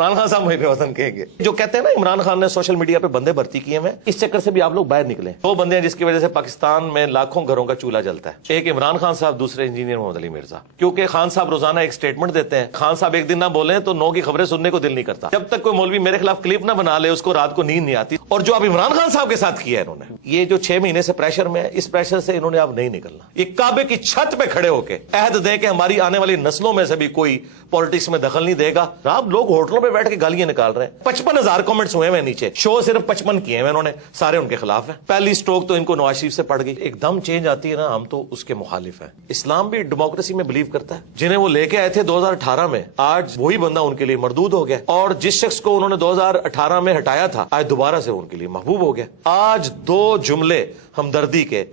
عمران خان صاحب محب وطن کہیں گے جو کہتے ہیں نا عمران خان نے سوشل میڈیا پہ بندے بھرتی کیے ہیں، اس چکر سے بھی آپ لوگ باہر نکلیں. دو بندے ہیں جس کی وجہ سے پاکستان میں لاکھوں گھروں کا چولہا جلتا ہے، ایک عمران خان صاحب، دوسرے انجینئر محمد علی مرزا. کیونکہ خان صاحب روزانہ ایک سٹیٹمنٹ دیتے ہیں، خان صاحب ایک دن نہ بولیں تو 9 کی خبریں سننے کو دل نہیں کرتا. جب تک کوئی مولوی میرے خلاف کلپ نہ بنا لے اس کو رات کو نیند نہیں آتی. اور جو اب عمران خان صاحب کے ساتھ کیا ہے انہوں نے، یہ جو 6 مہینے سے پریشر میں ہے، اس پریشر سے انہوں نے اب نہیں نکلنا. یہ کعبے کی چھت پہ کھڑے ہو کے عہد دیں کہ ہماری آنے والی نسلوں میں سے بھی کوئی پالیٹکس میں دخل نہیں دے گا. آپ لوگ ہوٹلوں پہ بیٹھ کے گالیاں نکال رہے ہیں. 55,000 کمنٹس ہوئے ہیں نیچے، شو صرف 55 کیے ہیں انہوں نے، سارے ان کے خلاف ہیں. پہلی سٹروک تو ان کو نواز شریف سے پڑ گئی. ایک دم چینج آتی ہے نا، ہم تو اس کے مخالف ہیں. اسلام بھی ڈیموکریسی میں بلیو کرتا ہے. جنہیں وہ لے کے آئے تھے 2018 میں، آج وہی بندہ ان کے لیے مردود ہو گیا. اور جس شخص کو انہوں نے 2018 میں ہٹایا تھا، آج دوبارہ سے ان کے لیے محبوب ہو گیا. آج 2 جملے ہمدردی کے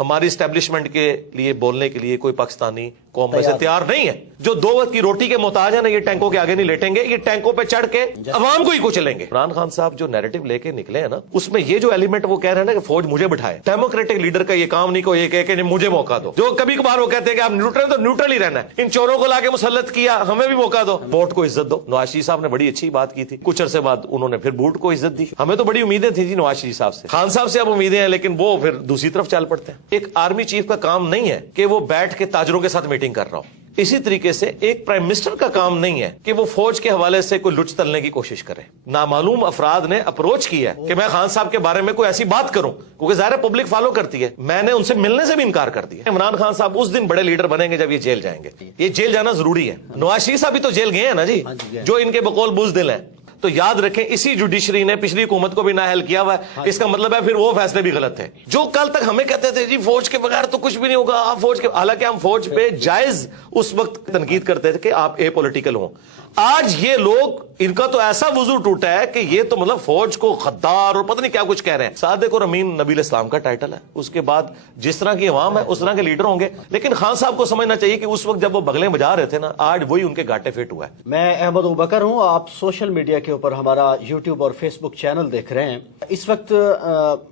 ہماری اسٹیبلشمنٹ کے لیے بولنے کے لیے کوئی پاکستانی قوم میں سے تیار نہیں ہے. جو 2 وقت کی روٹی کے محتاج ہیں نا، یہ ٹینکوں کے آگے نہیں لیٹیں گے، یہ ٹینکوں پہ چڑھ کے عوام کو ہی کچلیں گے. عمران خان صاحب جو نیریٹو لے کے نکلے ہیں نا، اس میں یہ جو ایلیمنٹ وہ کہہ رہے ہیں نا کہ فوج مجھے بٹھائے، ڈیموکریٹک لیڈر کا یہ کام نہیں کو یہ کہے کہ مجھے موقع دو. جو کبھی کبھار وہ کہتے ہیں کہ آپ نیوٹرل تو نیوٹرل ہی رہنا ہے. ان چوروں کو لا کے مسلط کیا، ہمیں بھی موقع دو، ووٹ کو عزت دو. نواز شریف صاحب نے بڑی اچھی بات کی تھی، کچھ عرصے بعد انہوں نے پھر بوٹ کو عزت دی. ہمیں تو بڑی امیدیں تھیں جی نواز شریف صاحب سے. خان صاحب سے اب امیدیں ہیں، لیکن وہ پھر دوسری طرف چل پڑتے ہیں. ایک آرمی چیف کا کام نہیں ہے کہ وہ بیٹھ کے تاجروں کے ساتھ میٹنگ کر رہا ہو. اسی طریقے سے ایک پرائم منسٹر کا کام نہیں ہے کہ وہ فوج کے حوالے سے کوئی لچ تلنے کی کوشش کرے. نامعلوم افراد نے اپروچ کیا ہے کہ میں خان صاحب کے بارے میں کوئی ایسی بات کروں، کیونکہ ظاہر پبلک فالو کرتی ہے. میں نے ان سے ملنے سے بھی انکار کر دیا. عمران خان صاحب اس دن بڑے لیڈر بنیں گے جب یہ جیل جائیں گے. یہ جیل جانا ضروری ہے. نواز شریف صاحب بھی تو جیل گئے ہیں نا جی، جو ان کے بقول بزدل ہیں. تو یاد رکھیں، اسی جوڈیشری نے پچھلی حکومت کو بھی نااہل کیا ہوا ہے. اس کا مطلب ہے پھر وہ فیصلے بھی غلط تھے. جو کل تک ہمیں کہتے تھے جی فوج کے بغیر تو کچھ بھی نہیں ہوگا، آپ فوج کے، حالانکہ ہم فوج پہ جائز اس وقت تنقید کرتے تھے کہ آپ اے پولیٹیکل ہوں. آج یہ لوگ، ان کا تو ایسا وضو ٹوٹا ہے کہ یہ تو مطلب فوج کو غدار اور پتہ نہیں کیا کچھ کہہ رہے ہیں. صادق اور امین نبی اسلام کا ٹائٹل ہے. اس کے بعد جس طرح کی عوام ہے اس طرح کے لیڈر ہوں گے. لیکن خان صاحب کو سمجھنا چاہیے کہ اس وقت جب وہ بغلیں بجا رہے تھے نا، آج وہی ان کے گاٹے فٹ ہوا ہے. میں احمد ابوبکر ہوں. آپ سوشل میڈیا کے اوپر ہمارا یوٹیوب اور فیس بک چینل دیکھ رہے ہیں. اس وقت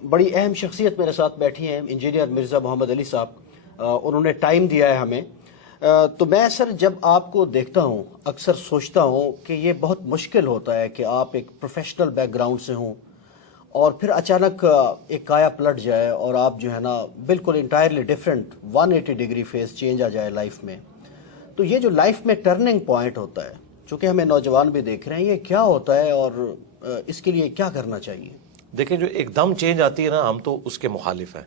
بڑی اہم شخصیت میرے ساتھ بیٹھی ہیں، انجینئر مرزا محمد علی صاحب. انہوں نے ٹائم دیا ہے ہمیں. تو میں سر جب آپ کو دیکھتا ہوں اکثر سوچتا ہوں کہ یہ بہت مشکل ہوتا ہے کہ آپ ایک پروفیشنل بیک گراؤنڈ سے ہوں اور پھر اچانک ایک کایا پلٹ جائے اور آپ جو ہے نا بالکل entirely different 180 degree face change آ جائے لائف میں. تو یہ جو لائف میں ٹرننگ پوائنٹ ہوتا ہے، چونکہ ہمیں نوجوان بھی دیکھ رہے ہیں، یہ کیا ہوتا ہے اور اس کے لیے کیا کرنا چاہیے؟ دیکھیں، جو ایک دم چینج آتی ہے نا، ہم تو اس کے مخالف ہیں،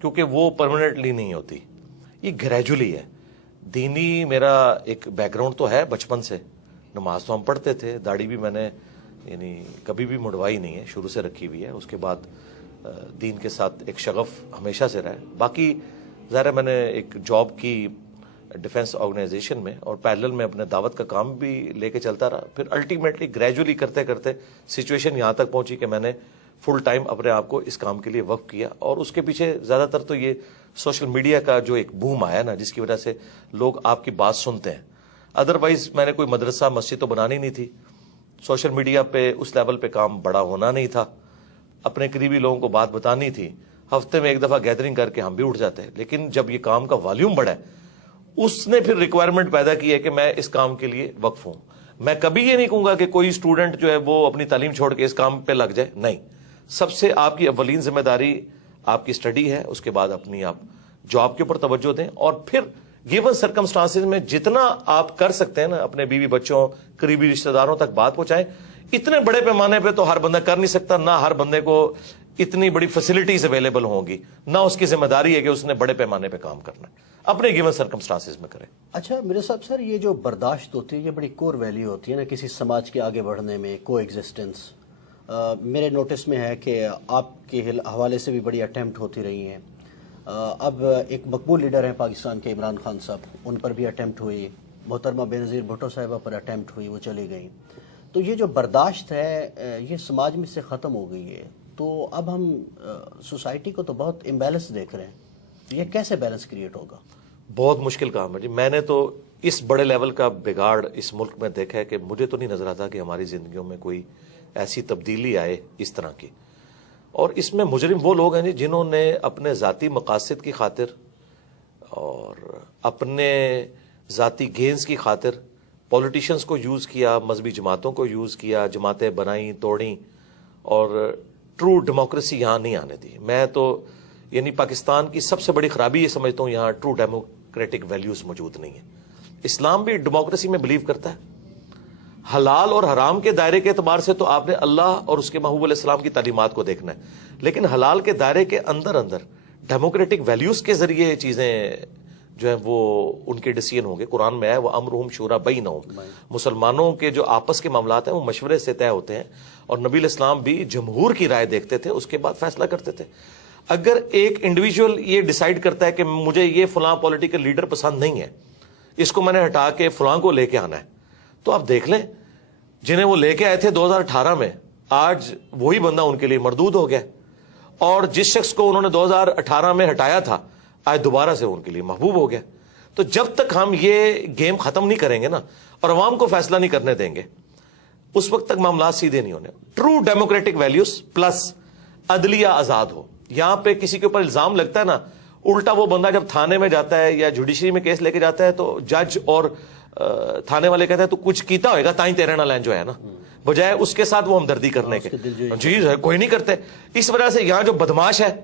کیونکہ وہ پرماننٹلی نہیں ہوتی، یہ گریجولی ہے. دینی میرا ایک بیک گراؤنڈ تو ہے، بچپن سے نماز تو ہم پڑھتے تھے، داڑھی بھی میں نے یعنی کبھی بھی مڑوائی نہیں ہے، شروع سے رکھی ہوئی ہے. اس کے بعد دین کے ساتھ ایک شغف ہمیشہ سے رہا ہے. باقی ظاہر ہے میں نے ایک جاب کی ڈیفنس آرگنائزیشن میں، اور پیرلل میں اپنے دعوت کا کام بھی لے کے چلتا رہا. پھر الٹیمیٹلی گریجولی کرتے کرتے سچویشن یہاں تک پہنچی کہ میں نے فل ٹائم اپنے آپ کو اس کام کے لیے وقف کیا. اور اس کے پیچھے زیادہ تر تو یہ سوشل میڈیا کا جو ایک بوم آیا نا، جس کی وجہ سے لوگ آپ کی بات سنتے ہیں. ادروائز میں نے کوئی مدرسہ مسجد تو بنانی نہیں تھی. سوشل میڈیا پہ اس لیول پہ کام بڑا ہونا نہیں تھا. اپنے قریبی لوگوں کو بات بتانی تھی. ہفتے میں ایک دفعہ گیدرنگ کر کے ہم بھی اٹھ جاتے ہیں. لیکن جب یہ کام کا والیوم بڑھا ہے، اس نے پھر ریکوائرمنٹ پیدا کی ہے کہ میں اس کام کے لیے وقف ہوں. میں کبھی یہ نہیں کہوں گا کہ کوئی اسٹوڈنٹ جو ہے وہ اپنی تعلیم چھوڑ کے اس کام پہ لگ جائے. نہیں، سب سے آپ کی اولین ذمہ داری آپ کی اسٹڈی ہے. اس کے بعد اپنی آپ جاب کے اوپر توجہ دیں، اور پھر گیون سرکمسٹانسز میں جتنا آپ کر سکتے ہیں نا، اپنے بیوی بچوں قریبی رشتہ داروں تک بات پہنچائیں. اتنے بڑے پیمانے پہ تو ہر بندہ کر نہیں سکتا، نہ ہر بندے کو اتنی بڑی فیسلٹیز اویلیبل ہوں گی، نہ اس کی ذمہ داری ہے کہ اس نے بڑے پیمانے پہ کام کرنا ہے. اپنے گیون سرکمسٹانسز میں کریں. اچھا میرے صاحب، سر یہ جو برداشت ہوتی ہے یہ بڑی کور ویلیو ہوتی ہے نا کسی سماج کے آگے بڑھنے میں، کو ایگزسٹنس. میرے نوٹس میں ہے کہ آپ کے حوالے سے بھی بڑی اٹیمپٹ ہوتی رہی ہیں. اب ایک مقبول لیڈر ہیں پاکستان کے عمران خان صاحب، ان پر بھی اٹیمپٹ ہوئی. محترمہ بینظیر بھٹو صاحبہ پر اٹیمپٹ ہوئی، وہ چلی گئیں. تو یہ جو برداشت ہے یہ سماج میں سے ختم ہو گئی ہے. تو اب ہم سوسائٹی کو تو بہت امبیلنس دیکھ رہے ہیں. یہ کیسے بیلنس کریٹ ہوگا؟ بہت مشکل کام ہے جی. میں نے تو اس بڑے لیول کا بگاڑ اس ملک میں دیکھا ہے کہ مجھے تو نہیں نظر آتا کہ ہماری زندگیوں میں کوئی ایسی تبدیلی آئے اس طرح کی. اور اس میں مجرم وہ لوگ ہیں جی جنہوں نے اپنے ذاتی مقاصد کی خاطر اور اپنے ذاتی گینز کی خاطر پولیٹیشنز کو یوز کیا, مذہبی جماعتوں کو یوز کیا, جماعتیں بنائیں توڑیں, اور ٹرو ڈیموکریسی یہاں نہیں آنے دی. میں تو یعنی پاکستان کی سب سے بڑی خرابی یہ سمجھتا ہوں, یہاں ٹرو ڈیموکریٹک ویلیوز موجود نہیں ہیں. اسلام بھی ڈیموکریسی میں بلیو کرتا ہے. حلال اور حرام کے دائرے کے اعتبار سے تو آپ نے اللہ اور اس کے محبوب علیہ السلام کی تعلیمات کو دیکھنا ہے, لیکن حلال کے دائرے کے اندر ڈیموکریٹک ویلیوز کے ذریعے یہ چیزیں جو ہیں وہ ان کے ڈیسیژن ہوں گے. قرآن میں ہے وہ امرہم شورا بینہم, مسلمانوں کے جو آپس کے معاملات ہیں وہ مشورے سے طے ہوتے ہیں, اور نبی علیہ السلام بھی جمہور کی رائے دیکھتے تھے, اس کے بعد فیصلہ کرتے تھے. اگر ایک انڈیویجول یہ ڈیسائیڈ کرتا ہے کہ مجھے یہ فلاں پولیٹیکل لیڈر پسند نہیں ہے, اس کو میں نے ہٹا کے فلاں کو لے کے آنا ہے, تو آپ دیکھ لیں جنہیں وہ لے کے آئے تھے 2018 میں, آج وہی بندہ ان کے لیے مردود ہو گیا, اور جس شخص کو انہوں نے 2018 میں ہٹایا تھا آج دوبارہ سے ان کے لیے محبوب ہو گیا. تو جب تک ہم یہ گیم ختم نہیں کریں گے نا, اور عوام کو فیصلہ نہیں کرنے دیں گے, اس وقت تک معاملات سیدھے نہیں ہونے. ٹرو ڈیموکریٹک ویلیوز پلس عدلیہ آزاد ہو. یہاں پہ کسی کے اوپر الزام لگتا ہے نا, الٹا وہ بندہ جب تھانے میں جاتا ہے یا جوڈیشری میں کیس لے کے جاتا ہے تو جج اور تھانے والے کہتے ہیں تو کچھ کیتا ہوئے گا تائیں تیرے نہ لین جو ہے نا, بجائے اس کے ساتھ وہ ہمدردی کرنے کے. جی کوئی نہیں کرتے. اس وجہ سے یہاں جو بدماش ہے,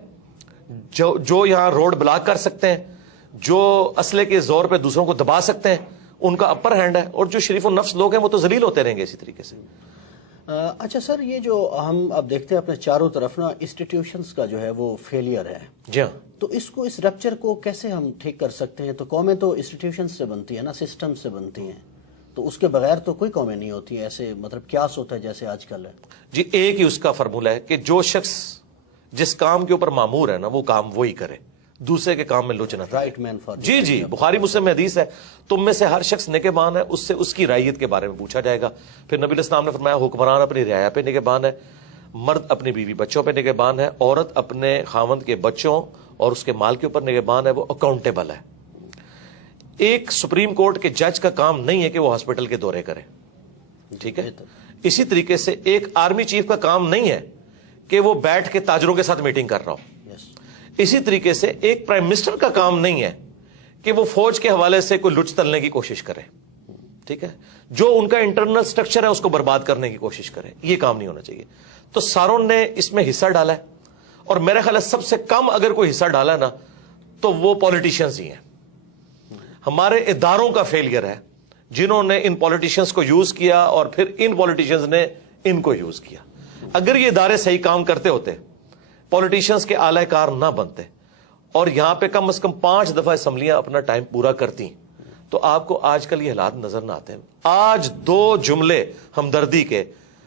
جو یہاں روڈ بلاک کر سکتے ہیں, جو اسلحے کے زور پہ دوسروں کو دبا سکتے ہیں, ان کا اپر ہینڈ ہے, اور جو شریف النفس لوگ ہیں وہ تو ذلیل ہوتے رہیں گے اسی طریقے سے. اچھا سر, یہ جو ہم اب دیکھتے ہیں اپنے چاروں طرف نا انسٹیٹیوشنز کا جو ہے وہ فیلئر ہے, جی ہاں, تو اس رپچر کو کیسے ہم ٹھیک کر سکتے ہیں؟ تو قومیں تو انسٹیٹیوشنز سے بنتی ہیں نا, سسٹم سے بنتی ہیں, تو اس کے بغیر تو کوئی قومیں نہیں ہوتی ہیں. ایسے مطلب کیاس ہوتا ہے جیسے آج کل ہے. جی ایک ہی اس کا فارمولہ ہے کہ جو شخص جس کام کے اوپر مامور ہے نا وہ کام وہی کرے, دوسرے کے کام میں لوچ نہ کرے. رائٹ مین فار جی جی, بخاری مسلم میں حدیث ہے, تم میں سے ہر شخص نگہبان ہے, اس سے اس کی رعیت کے بارے میں پوچھا جائے گا. پھر نبی علیہ السلام نے فرمایا حکمران اپنی رعایا پہ نگہبان ہے, مرد اپنی بیوی بچوں پہ نگہبان ہے, عورت اپنے خاوند کے بچوں اور اس کے مال کے اوپر نگہبان ہے, وہ اکاؤنٹیبل ہے. ایک سپریم کورٹ کے جج کا کام نہیں ہے کہ وہ ہاسپٹل کے دورے کرے, ٹھیک ہے. اسی طریقے سے ایک آرمی چیف کا کام نہیں ہے کہ وہ بیٹھ کے تاجروں کے ساتھ میٹنگ کر رہا ہو. اسی طریقے سے ایک پرائم منسٹر کا کام نہیں ہے کہ وہ فوج کے حوالے سے کوئی لچ تلنے کی کوشش کرے, ٹھیک ہے, جو ان کا انٹرنل سٹرکچر ہے اس کو برباد کرنے کی کوشش کرے. یہ کام نہیں ہونا چاہیے. تو ساروں نے اس میں حصہ ڈالا ہے, اور میرا خیال ہے سب سے کم اگر کوئی حصہ ڈالا ہے نا تو وہ پولیٹیشنز ہی ہیں. ہمارے اداروں کا فیلئر ہے جنہوں نے ان پولیٹیشنز کو یوز کیا, اور پھر ان پولیٹیشنز نے ان کو یوز کیا. اگر یہ ادارے صحیح کام کرتے ہوتے, پولیٹیشنز کے اعلی کار نہ بنتے, اور یہاں پہ کم از کم 5 دفعہ اسمبلیاں اپنا ٹائم پورا کرتی, تو آپ کو آج کل یہ حالات نظر نہ آتے ہیں. آج 2 جملے ہمدردی کے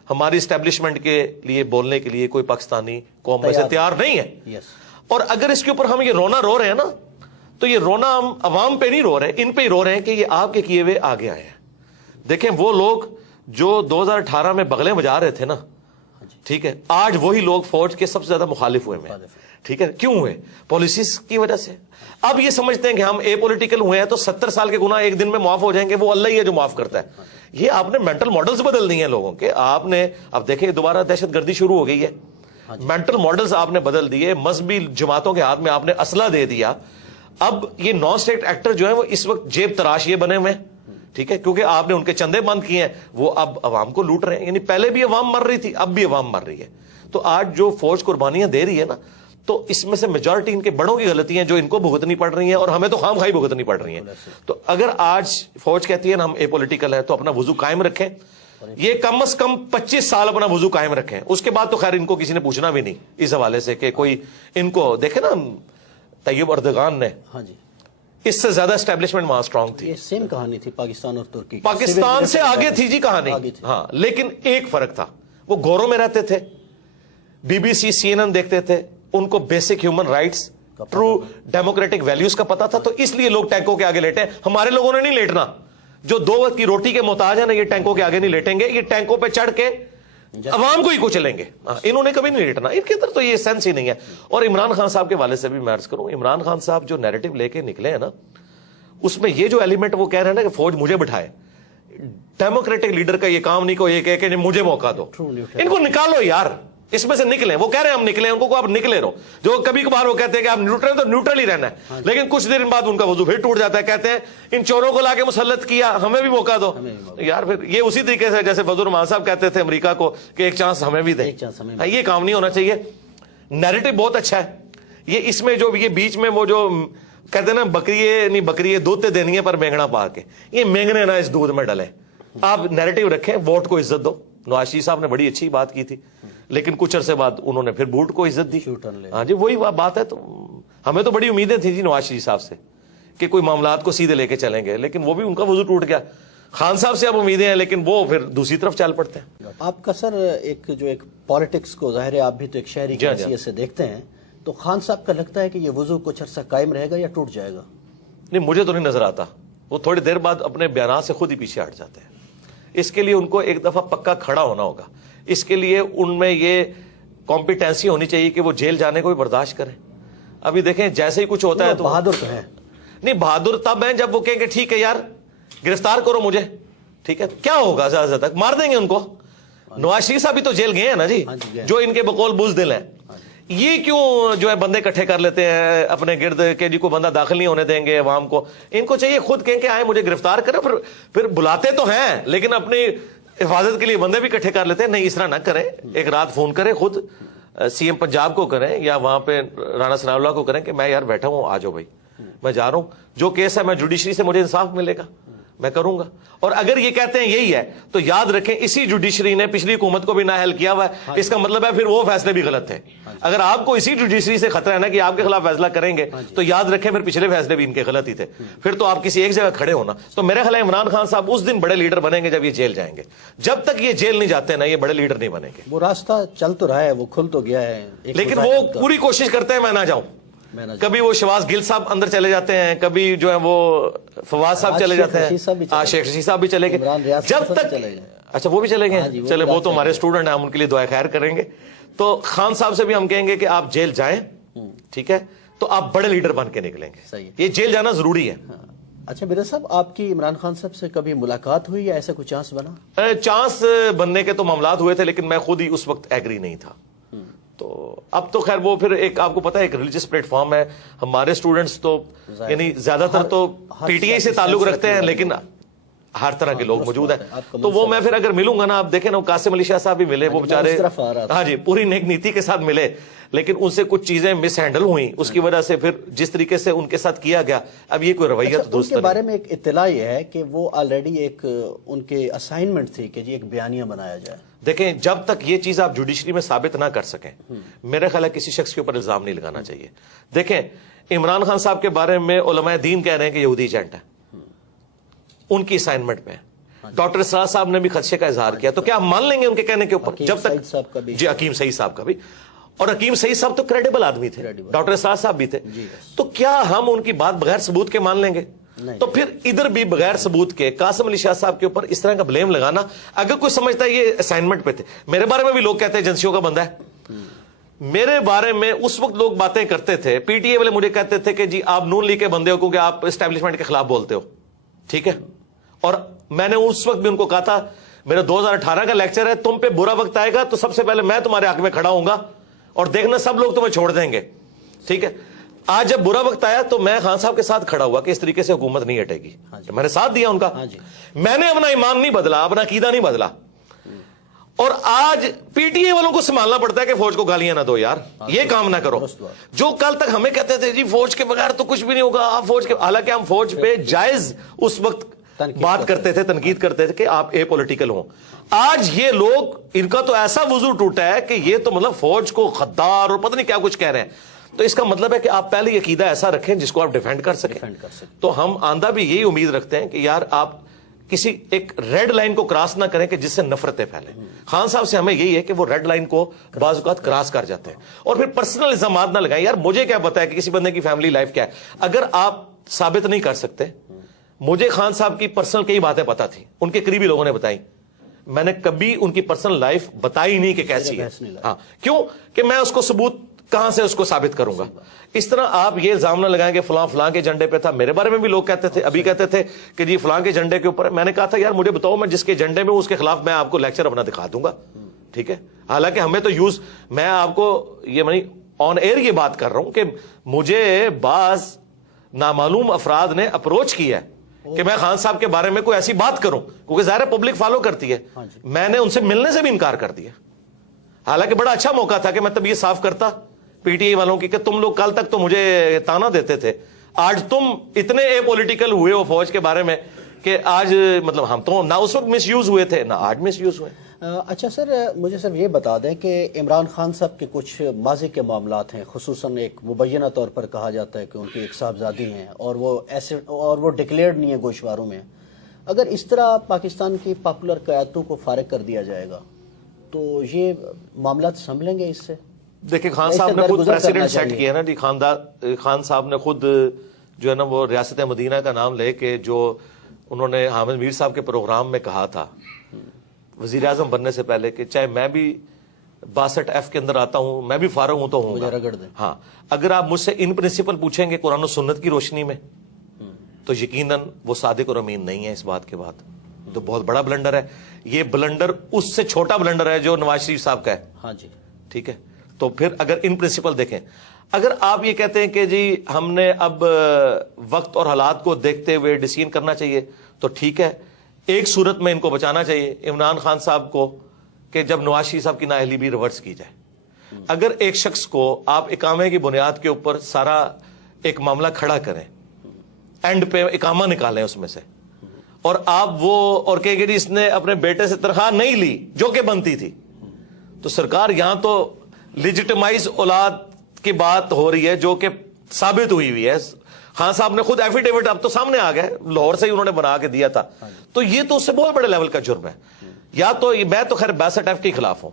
ہماری اسٹیبلشمنٹ کے لیے بولنے کے لیے کوئی پاکستانی قوم میں سے تیار نہیں ہے. اور اگر اس کے اوپر ہم یہ رونا رو رہے ہیں نا, تو یہ رونا ہم عوام پہ نہیں رو رہے, ان پہ ہی رو رہے ہیں کہ یہ آپ کے کیے ہوئے آگے آئے ہیں. دیکھیں وہ لوگ جو 2018 میں بغلیں بجا رہے تھے نا, ٹھیک ہے, آج وہی لوگ فوج کے سب سے زیادہ مخالف ہوئے ہیں, ٹھیک ہے. کیوں ہوئے؟ پالیسیز کی وجہ سے. اب یہ سمجھتے ہیں کہ ہم اے پولیٹیکل ہوئے ہیں تو 70 سال کے گناہ ایک دن میں معاف ہو جائیں گے, وہ اللہ ہی ہے جو معاف کرتا ہے. یہ آپ نے مینٹل ماڈلز بدل دیے ہیں لوگوں کے. آپ نے اب دیکھیں دوبارہ دہشت گردی شروع ہو گئی ہے, مینٹل ماڈلز آپ نے بدل دیے, مذہبی جماعتوں کے ہاتھ میں آپ نے اسلحہ دے دیا. اب یہ نان اسٹیٹ ایکٹر جو ہیں وہ اس وقت جیب تراش یہ بنے ہوئے ہیں, ٹھیک ہے, کیونکہ آپ نے ان کے چندے بند کیے ہیں, وہ اب عوام کو لوٹ رہے ہیں. یعنی پہلے بھی عوام مر رہی تھی, اب بھی عوام مر رہی ہے. تو آج جو فوج قربانیاں دے رہی ہے نا, تو اس میں سے میجورٹی ان کے بڑوں کی غلطی ہیں جو ان کو بھگتنی پڑ رہی ہیں, اور ہمیں تو خام خواہی بھگتنی پڑ رہی ہیں. تو اگر آج فوج کہتی ہے نا ہم اے پولیٹیکل ہے, تو اپنا وضو قائم رکھیں. یہ کم از کم 25 سال اپنا وضو قائم رکھیں. اس کے بعد تو خیر ان کو کسی نے پوچھنا بھی نہیں اس حوالے سے کہ کوئی ان کو دیکھے نا. طیب اردگان نے, اس سے زیادہ اسٹیبلشمنٹ وہاں اسٹرانگ تھی. یہ سیم کہانی تھی پاکستان اور ترکی, پاکستان سے آگے تھی جی کہانی. ہاں, لیکن ایک فرق تھا, وہ گوروں میں رہتے تھے, بی بی سی CNN دیکھتے تھے, ان کو basic human rights, true democratic values کا پتا تھا. تو اس لیے لوگ ٹینکوں کے آگے لیٹے. ہمارے لوگوں نے نہیں لیٹنا. جو 2 وقت کی روٹی کے محتاج ہیں نا, یہ ٹینکوں کے آگے نہیں لیٹیں گے. یہ ٹینکوں پہ چڑھ کے عوام کو ہی کچلیں گے. انہوں نے کبھی نہیں لیٹنا. ان کے اندر تو یہ سینس ہی نہیں ہے. اور عمران خان صاحب کے والے سے بھی میں عرض کروں, عمران خان صاحب جو نیریٹو لے کے نکلے ہیں نا, اس میں یہ جو ایلیمنٹ وہ کہہ رہے ہیں نا کہ فوج مجھے بٹھائے, ڈیموکریٹک لیڈر کا یہ کام نہیں کو یہ کہہ کہ مجھے موقع دو. ان کو نکالو یار, اس میں سے نکلیں. وہ کہہ رہے ہیں ہم نکلیں, ان کو آپ نکلے رہو. جو کبھی کبھار وہ کہتے ہیں کہ آپ نیوٹرل, تو نیوٹرل ہی رہنا ہے, لیکن کچھ دیر بعد ان کا وضو پھر ٹوٹ جاتا ہے. کہتے ہیں ان چوروں کو لا کے مسلط کیا, ہمیں بھی موقع دو. یار پھر یہ اسی طریقے سے جیسے فضل الرحمان صاحب کہتے تھے امریکہ کو کہ ایک چانس ہمیں بھی دیں. یہ کام نہیں ہونا چاہیے. نیریٹو بہت اچھا ہے یہ, اس میں جو یہ بیچ میں وہ جو کہتے ہیں نا بکریے نہیں بکریے دودھ دینی ہے پر مینگنا پا کے, یہ مینگنے نا اس دودھ میں ڈلے. آپ نیریٹو رکھیں, ووٹ کو عزت دو. نواز شریف صاحب نے بڑی اچھی بات کی تھی, لیکن کچھ عرصے بعد انہوں نے پھر بوٹ کو عزت دی. ہاں جی وہی بات ہے. تو ہمیں تو بڑی امیدیں تھیں جی نواز شریف صاحب سے کہ کوئی معاملات کو سیدھے لے کے چلیں گے, لیکن وہ بھی ان کا وضو ٹوٹ گیا. خان صاحب سے اب امیدیں ہیں, لیکن وہ پھر دوسری طرف چل پڑتے ہیں. آپ کا سر ایک پالیٹکس کو ظاہر ہے آپ بھی تو ایک شہری کی حیثیت سے دیکھتے ہیں, تو خان صاحب کا لگتا ہے کہ یہ وضو کچھ عرصہ قائم رہے گا یا ٹوٹ جائے گا؟ نہیں مجھے تو نہیں نظر آتا. وہ تھوڑی دیر بعد اپنے بیانات سے خود ہی پیچھے ہٹ جاتے ہیں. اس کے لیے ان کو ایک دفعہ پکا کھڑا ہونا ہوگا. اس کے لیے ان میں یہ کمپیٹنسی ہونی چاہیے کہ وہ جیل جانے کو بھی برداشت کریں. ابھی دیکھیں جیسے ہی کچھ ہوتا ہے تو بہادر تو ہیں. نہیں بہادر تب ہیں جب وہ کہیں گے ٹھیک ہے یار گرفتار کرو مجھے, ٹھیک ہے کیا ہوگا زیادہ تک مار دیں گے ان کو. نواز شریف صاحب بھی تو جیل گئے ہیں نا جی, جو ان کے بقول بزدل ہیں. یہ کیوں جو ہے بندے اکٹھے کر لیتے ہیں اپنے گرد کہ جی کو بندہ داخل نہیں ہونے دیں گے عوام کو. ان کو چاہیے خود کہیں کہ آئے مجھے گرفتار کریں, پھر بلاتے تو ہیں لیکن اپنی حفاظت کے لیے بندے بھی اکٹھے کر لیتے ہیں. نہیں اس طرح نہ کریں, ایک رات فون کریں خود سی ایم پنجاب کو کریں یا وہاں پہ رانا ثناء اللہ کو کریں کہ میں یار بیٹھا ہوں آ جاؤ بھائی, میں جا رہا ہوں, جو کیس ہے میں جوڈیشری سے مجھے انصاف ملے گا میں کروں گا. اور اگر یہ کہتے ہیں یہی ہے تو یاد رکھیں اسی جوڈیشری نے پچھلی حکومت کو بھی نااہل کیا ہوا ہے. اس کا مطلب ہے پھر وہ فیصلے بھی غلط تھے. اگر آپ کو اسی جوڈیشری سے خطرہ ہے نا کہ آپ کے خلاف فیصلہ کریں گے تو یاد رکھیں پھر پچھلے فیصلے بھی ان کے غلط ہی تھے. پھر تو آپ کسی ایک جگہ کھڑے ہونا. تو میرا خیال ہے عمران خان صاحب اس دن بڑے لیڈر بنیں گے جب یہ جیل جائیں گے. جب تک یہ جیل نہیں جاتے نا یہ بڑے لیڈر نہیں بنیں گے. وہ راستہ چل تو رہا ہے, وہ کھل تو گیا ہے, لیکن وہ پوری کوشش کرتے ہیں میں نہ جاؤں. کبھی وہ شواز گل صاحب اندر چلے جاتے ہیں, کبھی جو ہے وہ فواز صاحب چلے جاتے ہیں, شیخ رشید صاحب بھی چلے گئے. جب تک اچھا وہ بھی چلے گئے, چلے وہ تو ہمارے اسٹوڈنٹ ہیں, ہم ان کے لیے دعائیں خیر کریں گے. تو خان صاحب سے بھی ہم کہیں گے کہ آپ جیل جائیں, ٹھیک ہے, تو آپ بڑے لیڈر بن کے نکلیں گے. یہ جیل جانا ضروری ہے. اچھا مرزا صاحب, آپ کی عمران خان صاحب سے کبھی ملاقات ہوئی یا ایسا کوئی چانس بنا؟ چانس بننے کے تو معاملات ہوئے تھے, لیکن میں خود ہی اس وقت ایگری نہیں تھا. تو اب تو خیر وہ پھر ایک آپ کو پتا ہے ایک ریلیجس پلیٹ فارم ہے. ہمارے سٹوڈنٹس تو یعنی زیادہ تر تو پی ٹی آئی سے تعلق رکھتے ہیں, لیکن ہر طرح کے لوگ موجود ہیں. تو وہ میں پھر اگر ملوں گا نا, آپ دیکھیں نا قاسم علی شاہ صاحب بھی ملے, وہ بیچارے ہاں جی پوری نیک نیتی کے ساتھ ملے, لیکن ان سے کچھ چیزیں مس ہینڈل ہوئیں, اس کی وجہ سے پھر جس طریقے سے ان کے ساتھ کیا گیا اب یہ کوئی رویہ تو دوست کے بارے میں ایک اطلاع یہ ہے کہ وہ آلریڈی ایک ان کے اسائنمنٹ تھی کہ جی ایک بیانیہ بنایا جائے. دیکھیں جب تک یہ چیز آپ جوڈیشری میں ثابت نہ کر سکیں میرا خیال ہے کسی شخص کے اوپر الزام نہیں لگانا چاہیے. دیکھیں عمران خان صاحب کے بارے میں علماء دین کہہ رہے ہیں کہ یہودی ایجنٹ ہے, ان کی اسائنمنٹ میں. ڈاکٹر اسرار صاحب نے بھی خدشے کا اظہار کیا, تو کیا ہم مان لیں گے ان کے کہنے کے اوپر؟ جب تک جی حکیم سعید صاحب کا بھی, اور حکیم سعید صاحب تو کریڈیبل آدمی تھے, ڈاکٹر اسرار صاحب بھی تھے, تو کیا ہم ان کی بات بغیر ثبوت کے مان لیں گے؟ تو پھر ادھر بھی بغیر ثبوت کے قاسم علی شاہ صاحب کے اوپر اس طرح کا بلیم لگانا, اگر کوئی سمجھتا ہے یہ اسائنمنٹ پہ تھے. میرے بارے میں بھی لوگ کہتے ہیں ایجنسیوں کا بندہ ہے. میرے بارے میں اس وقت لوگ باتیں کرتے تھے, پی ٹی اے والے مجھے کہتے تھے کہ جی آپ نون لیگ کے بندے ہو کیونکہ آپ اسٹیبلشمنٹ کے خلاف بولتے ہو, ٹھیک ہے. اور میں نے اس وقت بھی ان کو کہا تھا میرا 2018 کا لیکچر ہے, تم پہ برا وقت آئے گا تو سب سے پہلے میں تمہارے حق میں کھڑا ہوں گا اور دیکھنا سب لوگ تمہیں چھوڑ دیں گے, ٹھیک ہے. آج جب برا وقت آیا تو میں خان صاحب کے ساتھ کھڑا ہوا کہ اس طریقے سے حکومت نہیں ہٹے گی, میں نے ساتھ دیا ان کا. میں نے اپنا ایمان نہیں بدلا, اپنا عقیدہ نہیں بدلا. اور آج پی ٹی اے والوں کو سنبھالنا پڑتا ہے کہ فوج کو گالیاں نہ دو یار, یہ کام نہ کرو. جو کل تک ہمیں کہتے تھے جی فوج کے بغیر تو کچھ بھی نہیں ہوگا, آپ فوج کے, حالانکہ ہم فوج پہ جائز اس وقت بات کرتے تھے, تنقید کرتے تھے کہ آپ اے پولیٹیکل ہوں. آج یہ لوگ ان کا تو ایسا وضو ٹوٹا ہے کہ یہ تو مطلب فوج کو غدار اور پتہ نہیں کیا کچھ کہہ رہے ہیں. تو اس کا مطلب ہے کہ آپ پہلے عقیدہ ایسا رکھیں جس کو آپ ڈیفینڈ کر سکیں. تو ہم آندہ بھی یہی امید رکھتے ہیں کہ یار آپ کسی ایک ریڈ لائن کو کراس نہ کریں کہ جس سے نفرتیں پھیلیں. خان صاحب سے ہمیں یہی ہے کہ وہ ریڈ لائن کو بعض اوقات کراس کر جاتے ہیں, اور پھر پرسنل الزامات نہ لگائیں. یار مجھے کیا پتا ہے کہ کسی بندے کی فیملی لائف کیا ہے, اگر آپ ثابت نہیں کر سکتے. مجھے خان صاحب کی پرسنل کئی باتیں پتا تھی, ان کے قریبی لوگوں نے بتائی, میں نے کبھی ان کی پرسنل لائف بتائی نہیں کہ کیسی ہے. ہاں کیوں کہ میں اس کو ثبوت کہاں سے اس کو ثابت کروں گا. اس طرح آپ یہ الزام نہ لگائیں کہ فلاں فلاں کے ایجنڈے پہ تھا. میرے بارے میں بھی لوگ کہتے تھے, ابھی کہتے تھے کہ جی فلاں کے ایجنڈے کے اوپر. میں نے کہا تھا یار مجھے بتاؤ, میں جس کے ایجنڈے میں اس کے خلاف میں آپ کو لیکچر اپنا دکھا دوں گا, ٹھیک ہے. حالانکہ ہمیں تو یوز, میں آپ کو یہ آن ایئر یہ بات کر رہا ہوں کہ مجھے بعض نامعلوم افراد نے اپروچ کیا ہے کہ میں خان صاحب کے بارے میں کوئی ایسی بات کروں, کیونکہ ظاہر پبلک فالو کرتی ہے. میں نے ان سے ملنے سے بھی انکار کر دیا. حالانکہ بڑا اچھا موقع تھا کہ میں تب یہ صاف کرتا پی ٹی آئی والوں کی کہ تم لوگ کل تک تو مجھے تانا دیتے تھے, آج تم اتنے اے پولیٹیکل ہوئے ہو فوج کے بارے میں کہ آج مطلب ہم تو نہ اس وقت مس یوز ہوئے تھے نہ آج مس یوز ہوئے. اچھا سر, مجھے صرف یہ بتا دیں کہ عمران خان صاحب کے کچھ ماضی کے معاملات ہیں, خصوصاً ایک مبینہ طور پر کہا جاتا ہے کہ ان کی ایک صاحبزادی ہیں اور وہ ڈکلیئرڈ نہیں ہے گوشواروں میں. اگر اس طرح پاکستان کی پاپولر قیادتوں کو فارغ کر دیا جائے گا تو یہ معاملات سنبھلیں گے اس سے؟ دیکھیں خان صاحب نے خود پریسیڈنٹ سیٹ کیا نا جی, خان صاحب نے خود جو ہے نا وہ ریاست مدینہ کا نام لے کے جو انہوں نے حامد میر صاحب کے پروگرام میں کہا تھا وزیر اعظم بننے سے پہلے کہ چاہے میں بھی 62F کے اندر آتا ہوں, میں بھی فارغ ہوں تو ہوں گا. ہاں, اگر آپ مجھ سے ان پرنسپل پوچھیں گے قرآن و سنت کی روشنی میں تو یقیناً وہ صادق اور امین نہیں ہے. اس بات کے بعد تو بہت بڑا بلنڈر ہے. یہ بلنڈر اس سے چھوٹا بلنڈر ہے جو نواز شریف صاحب کا ہے. ہاں جی, ٹھیک ہے. تو پھر اگر ان پرنسپل دیکھیں, اگر آپ یہ کہتے ہیں کہ جی ہم نے اب وقت اور حالات کو دیکھتے ہوئے ڈیسیژن کرنا چاہیے تو ٹھیک ہے. ایک صورت میں ان کو بچانا چاہیے عمران خان صاحب کو کہ جب نواز شریف صاحب کی نااہلی بھی ریورس کی جائے. اگر ایک شخص کو آپ اقامے کی بنیاد کے اوپر سارا ایک معاملہ کھڑا کریں, اینڈ پہ اقامہ نکالیں اس میں سے, اور آپ وہ اور کہیں کہ جی اس نے اپنے بیٹے سے تنخواہ نہیں لی جو کہ بنتی تھی, تو سرکار یہاں تو لیجیٹمائز اولاد کی بات ہو رہی ہے جو کہ ثابت ہوئی ہے. خان صاحب نے خود ایفیڈیوٹ اب تو سامنے آ گئے, لاہور سے ہی انہوں نے بنا کے دیا تھا. تو یہ تو اس سے بہت بڑے لیول کا جرم ہے. یا تو میں تو خیر 62F کے خلاف ہوں.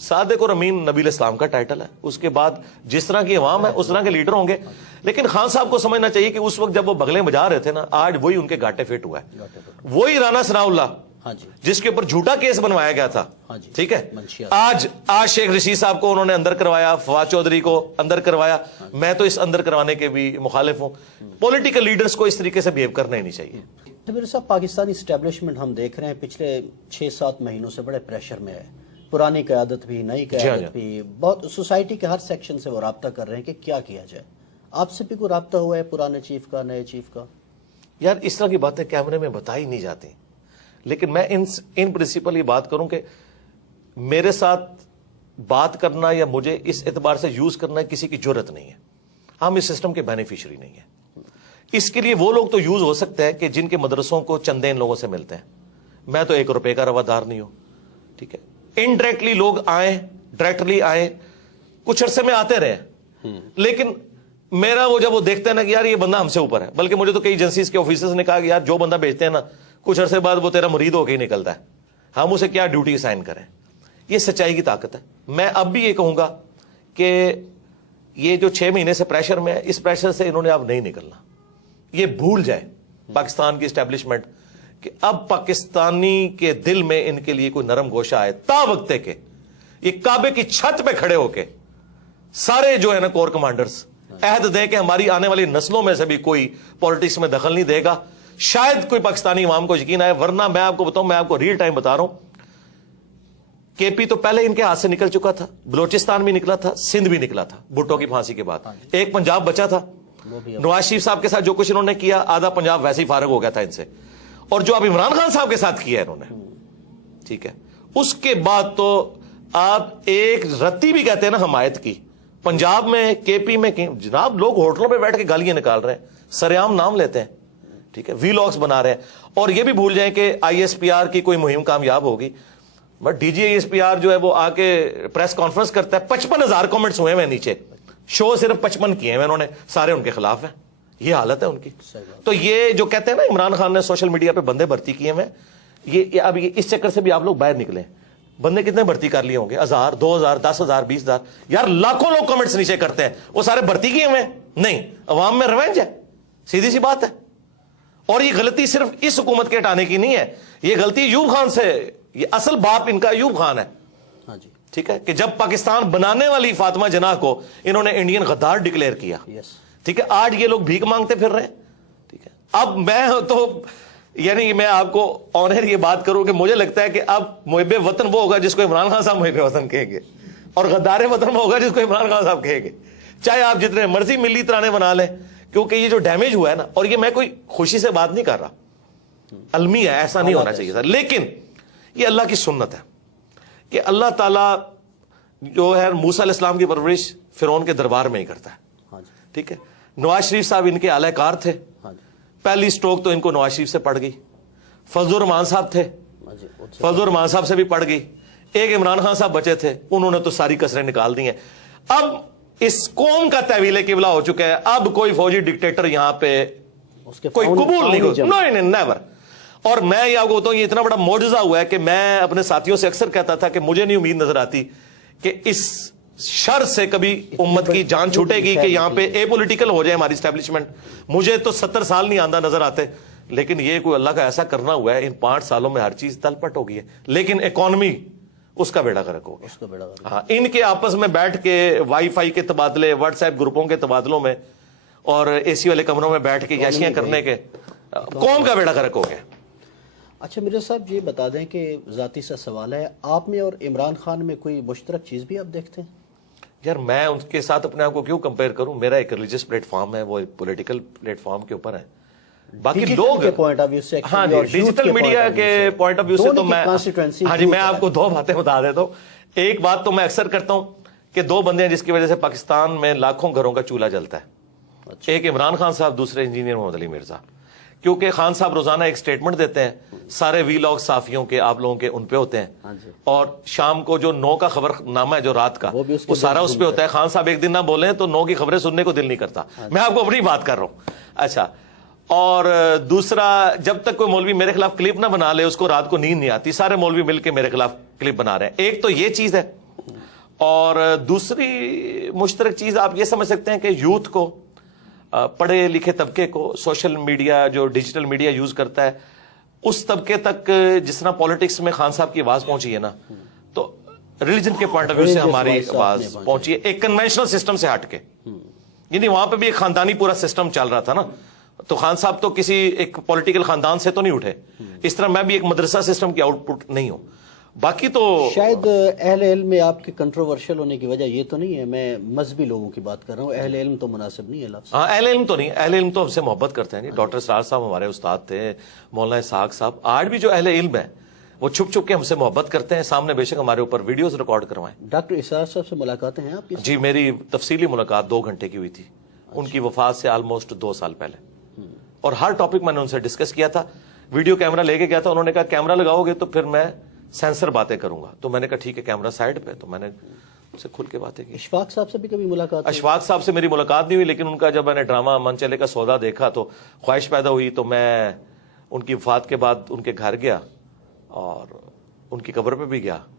صادق اور امین نبی الاسلام کا ٹائٹل ہے, اس کے بعد جس طرح کی عوام ہے اس طرح کے لیڈر ہوں گے. لیکن خان صاحب کو سمجھنا چاہیے کہ اس وقت جب وہ بغلیں بجا رہے تھے نا, آج وہی ان کے گاٹے فٹ ہوا ہے. وہی رانا ثناء اللہ جس کے اوپر جھوٹا کیس بنوایا گیا تھا, ٹھیک ہے, آج شیخ رشید صاحب کو انہوں نے اندر کروایا, فواد چودھری کو اندر کروایا. میں تو اس اندر کروانے کے بھی مخالف ہوں. پولیٹیکل لیڈرز کو اس طریقے سے بہیو کرنا ہی نہیں چاہیے. میرے صاحب, پاکستانی اسٹیبلشمنٹ ہم دیکھ رہے ہیں پچھلے 6-7 مہینوں سے بڑے پریشر میں ہے. پرانی قیادت بھی, نئی قیادت بھی, بہت سوسائٹی کے ہر سیکشن سے وہ رابطہ کر رہے ہیں کہ کیا کیا جائے. آپ سے بھی کوئی رابطہ ہوا ہے پرانے چیف کا, نئے چیف کا؟ یار اس طرح کی باتیں کیمرے میں بتائی نہیں جاتی, لیکن میں ان پرنسپل یہ بات کروں کہ میرے ساتھ بات کرنا یا مجھے اس اعتبار سے یوز کرنا کسی کی جرت نہیں ہے. ہم اس سسٹم کے بینیفیشری نہیں ہیں. اس کے لیے وہ لوگ تو یوز ہو سکتے ہیں کہ جن کے مدرسوں کو چندے ان لوگوں سے ملتے ہیں. میں تو 1 روپے کا روادار نہیں ہوں, ٹھیک ہے. انڈائریکٹلی لوگ آئیں, ڈائریکٹلی آئیں, کچھ عرصے میں آتے رہے, لیکن میرا وہ جب وہ دیکھتے ہیں نا کہ یار یہ بندہ ہم سے اوپر ہے, بلکہ مجھے تو کئی ایجنسیز کے آفیسرز نے کہا کہ یار جو بندہ بیچتے ہیں نا کچھ عرصے بعد وہ تیرا مرید ہو کے ہی نکلتا ہے, ہم اسے کیا ڈیوٹی اسائن کریں. یہ سچائی کی طاقت ہے. میں اب بھی یہ کہوں گا کہ یہ جو 6 مہینے سے پریشر میں ہے, اس پریشر سے انہوں نے اب نہیں نکلنا. یہ بھول جائے پاکستان کی اسٹیبلشمنٹ کہ اب پاکستانی کے دل میں ان کے لیے کوئی نرم گوشہ آئے. تا وقت کہ یہ کعبے کی چھت پہ کھڑے ہو کے سارے جو ہے نا کور کمانڈرز عہد دیں کہ ہماری آنے والی نسلوں میں سے بھی کوئی پالیٹکس میں دخل نہیں دے گا, شاید کوئی پاکستانی عوام کو یقین آئے. ورنہ میں آپ کو بتاؤں, میں آپ کو ریل ٹائم بتا رہا ہوں, کے پی تو پہلے ان کے ہاتھ سے نکل چکا تھا, بلوچستان بھی نکلا تھا, سندھ بھی نکلا تھا بھٹو کی پھانسی کے بعد. ایک پنجاب بچا تھا. نواز شریف صاحب کے ساتھ جو کچھ انہوں نے کیا, آدھا پنجاب ویسے ہی فارغ ہو گیا تھا ان سے. اور جو اب عمران خان صاحب کے ساتھ کیا انہوں نے, ٹھیک ہے, اس کے بعد تو آپ ایک رتی بھی کہتے ہیں نا حمایت کی. پنجاب میں, کے پی میں جناب لوگ ہوٹلوں پہ بیٹھ کے گالیاں نکال رہے ہیں, سرعام نام لیتے ہیں, ٹھیک ہے, وی لاگس بنا رہے ہیں. اور یہ بھی بھول جائیں کہ ISPR کی کوئی مہم کامیاب ہوگی, بٹ DG ISPR جو ہے وہ آ کے پریس کانفرنس کرتا ہے, 55,000 کامنٹس ہوئے ہیں نیچے, شو صرف 55 کیے ہیں انہوں نے, سارے ان کے خلاف ہیں. یہ حالت ہے ان کی. تو یہ جو کہتے ہیں نا عمران خان نے سوشل میڈیا پہ بندے بھرتی کیے ہیں, یہ اب اس چکر سے بھی آپ لوگ باہر نکلیں. بندے کتنے بھرتی کر لیے ہوں گے؟ 1000, 2000, 10,000, 20,000. یار لاکھوں لوگ کمنٹس نیچے کرتے ہیں, وہ سارے بھرتی کیے ہوئے نہیں. عوام میں ریونج ہے, سیدھی سی بات ہے. اور یہ غلطی صرف اس حکومت کے ہٹانے کی نہیں ہے, یہ غلطی ایوب خان سے, یہ اصل باپ ان کا ایوب خان ہے. ٹھیک ہے, کہ جب پاکستان بنانے والی فاطمہ جناح کو انہوں نے انڈین غدار ڈکلیئر کیا, ٹھیک ہے, آج یہ لوگ بھیک مانگتے پھر رہے ہیں. ٹھیک ہے, اب میں تو یعنی میں آپ کو آنر یہ بات کروں کہ مجھے لگتا ہے کہ اب محب وطن وہ ہوگا جس کو عمران خان صاحب محب وطن کہیں گے، اور غدار وطن وہ ہوگا جس کو عمران خان صاحب کہیں گے، چاہے آپ جتنے مرضی ملی ترانے بنا لیں، کیونکہ یہ جو ڈیمیج ہوا ہے نا، اور یہ میں کوئی خوشی سے بات نہیں کر رہا، المی ہے، ایسا نہیں ہونا چاہیے تھا، لیکن یہ اللہ کی سنت ہے کہ اللہ تعالیٰ جو ہے موسیٰ علیہ السلام کی پرورش فرعون کے دربار میں ہی کرتا ہے، ٹھیک ہے۔ نواز شریف صاحب ان کے اعلی کار تھے، پہلی سٹروک تو ان کو نواز شریف سے پڑ گئی، فضل الرحمان صاحب تھے، فضل الرحمان صاحب سے بھی پڑ گئی، ایک عمران خان صاحب بچے تھے، انہوں نے تو ساری کسریں نکال دی ہیں۔ اب اس قوم کا تحویل قبلہ ہو چکا ہے، اب کوئی فوجی ڈکٹیٹر یہاں پہ کوئی قبول نہیں ہوگا، نہیں نیور۔ اور میں یہ آپ کو بتاؤں، یہ اتنا بڑا معجزہ ہوا ہے کہ میں اپنے ساتھیوں سے اکثر کہتا تھا کہ مجھے نہیں امید نظر آتی کہ اس شر سے کبھی امت کی جان چھوٹے گی کہ یہاں پہ اے پولیٹیکل ہو جائے ہماری اسٹیبلشمنٹ۔ مجھے تو 70 سال نہیں آندہ نظر آتے، لیکن یہ کوئی اللہ کا ایسا کرنا ہوا ہے، ان 5 سالوں میں ہر چیز تل پٹ ہو گئی ہے، لیکن اکانومی اس کا بیڑا غرق ہو گیا۔ ہاں، ان کے آپس میں بیٹھ کے وائی فائی کے تبادلے، واٹس ایپ گروپوں کے تبادلوں میں، اور اے سی والے کمروں میں بیٹھ کے یاشیاں کرنے کے، قوم کا بیڑا غرق ہو گیا۔ اچھا مرزا صاحب یہ بتا دیں کہ ذاتی سا سوال ہے، آپ میں اور عمران خان میں کوئی مشترک چیز بھی آپ دیکھتے ہیں؟ یار میں ان کے ساتھ اپنے آپ کو کیوں کمپیئر کروں؟ میرا ایک ریلیجس پلیٹ فارم ہے، وہ ایک پولیٹیکل پلیٹ فارم کے اوپر ہے، باقی لوگ ہاں جی ڈیجیٹل میڈیا کے پوائنٹ آف ویو سے تو میں ہاں جی میں آپ کو 2 باتیں بتا دیتا ہوں۔ ایک بات تو میں اکثر کرتا ہوں کہ 2 بندے ہیں جس کی وجہ سے پاکستان میں لاکھوں گھروں کا چولہا جلتا ہے، ایک عمران خان صاحب، دوسرے انجینئر محمد علی مرزا۔ کیونکہ خان صاحب روزانہ ایک سٹیٹمنٹ دیتے ہیں، سارے وی لاگ صحافیوں کے، آپ لوگوں کے ان پہ ہوتے ہیں، اور شام کو جو 9 کا خبر نامہ ہے جو رات کا، وہ سارا اس پہ ہوتا ہے۔ خان صاحب ایک دن نہ بولیں تو 9 کی خبریں سننے کو دل نہیں کرتا، میں آپ کو اپنی بات کر رہا ہوں۔ اچھا، اور دوسرا، جب تک کوئی مولوی میرے خلاف کلپ نہ بنا لے اس کو رات کو نیند نہیں آتی، سارے مولوی مل کے میرے خلاف کلپ بنا رہے ہیں۔ ایک تو یہ چیز ہے، اور دوسری مشترک چیز آپ یہ سمجھ سکتے ہیں کہ یوتھ کو، پڑھے لکھے طبقے کو، سوشل میڈیا جو ڈیجیٹل میڈیا یوز کرتا ہے، اس طبقے تک جس طرح پالیٹکس میں خان صاحب کی آواز پہنچی ہے نا، تو ریلیجن کے پوائنٹ آف ویو سے ہماری آواز پہنچی ہے ایک کنونشنل سسٹم سے ہٹ کے۔ یعنی وہاں پہ بھی ایک خاندانی پورا سسٹم چل رہا تھا نا، تو خان صاحب تو کسی ایک پولیٹیکل خاندان سے تو نہیں اٹھے، اس طرح میں بھی ایک مدرسہ سسٹم کی آؤٹ پٹ نہیں ہوں۔ باقی تو شاید اہل علم میں آپ کے کنٹروورشل ہونے کی وجہ یہ تو نہیں ہے، میں مذہبی لوگوں کی بات کر رہا ہوں، اہل علم تو مناسب نہیں ہے لفظ۔ ہاں، اہل علم تو نہیں، اہل علم تو ہم سے محبت کرتے ہیں۔ ڈاکٹر اسرار صاحب ہمارے استاد تھے، مولانا اسحاق صاحب، آج بھی جو اہل علم ہے وہ چھپ چھپ کے ہم سے محبت کرتے ہیں، سامنے بے شک ہمارے اوپر ویڈیوز ریکارڈ کروائیں۔ ڈاکٹر اسرار صاحب سے ملاقاتیں ہیں آپ کی؟ جی، میری تفصیلی ملاقات 2 گھنٹے کی ہوئی تھی، ان کی وفات سے آلموسٹ 2 سال پہلے، اور ہر ٹاپک میں نے ان سے ڈسکس کیا تھا۔ ویڈیو کیمرہ لے کے گیا تھا، انہوں نے کہا کیمرہ لگاؤ گے تو پھر میں سینسر باتیں کروں گا، تو میں نے کہا ٹھیک ہے کیمرہ سائڈ پہ، تو میں نے ان سے کھل کے باتیں کی۔ اشفاق صاحب سے بھی کبھی ملاقات؟ اشفاق صاحب سے میری ملاقات نہیں ہوئی، لیکن ان کا جب میں نے ڈرامہ من چلے کا سودا دیکھا تو خواہش پیدا ہوئی، تو میں ان کی وفات کے بعد ان کے گھر گیا اور ان کی قبر پہ بھی گیا۔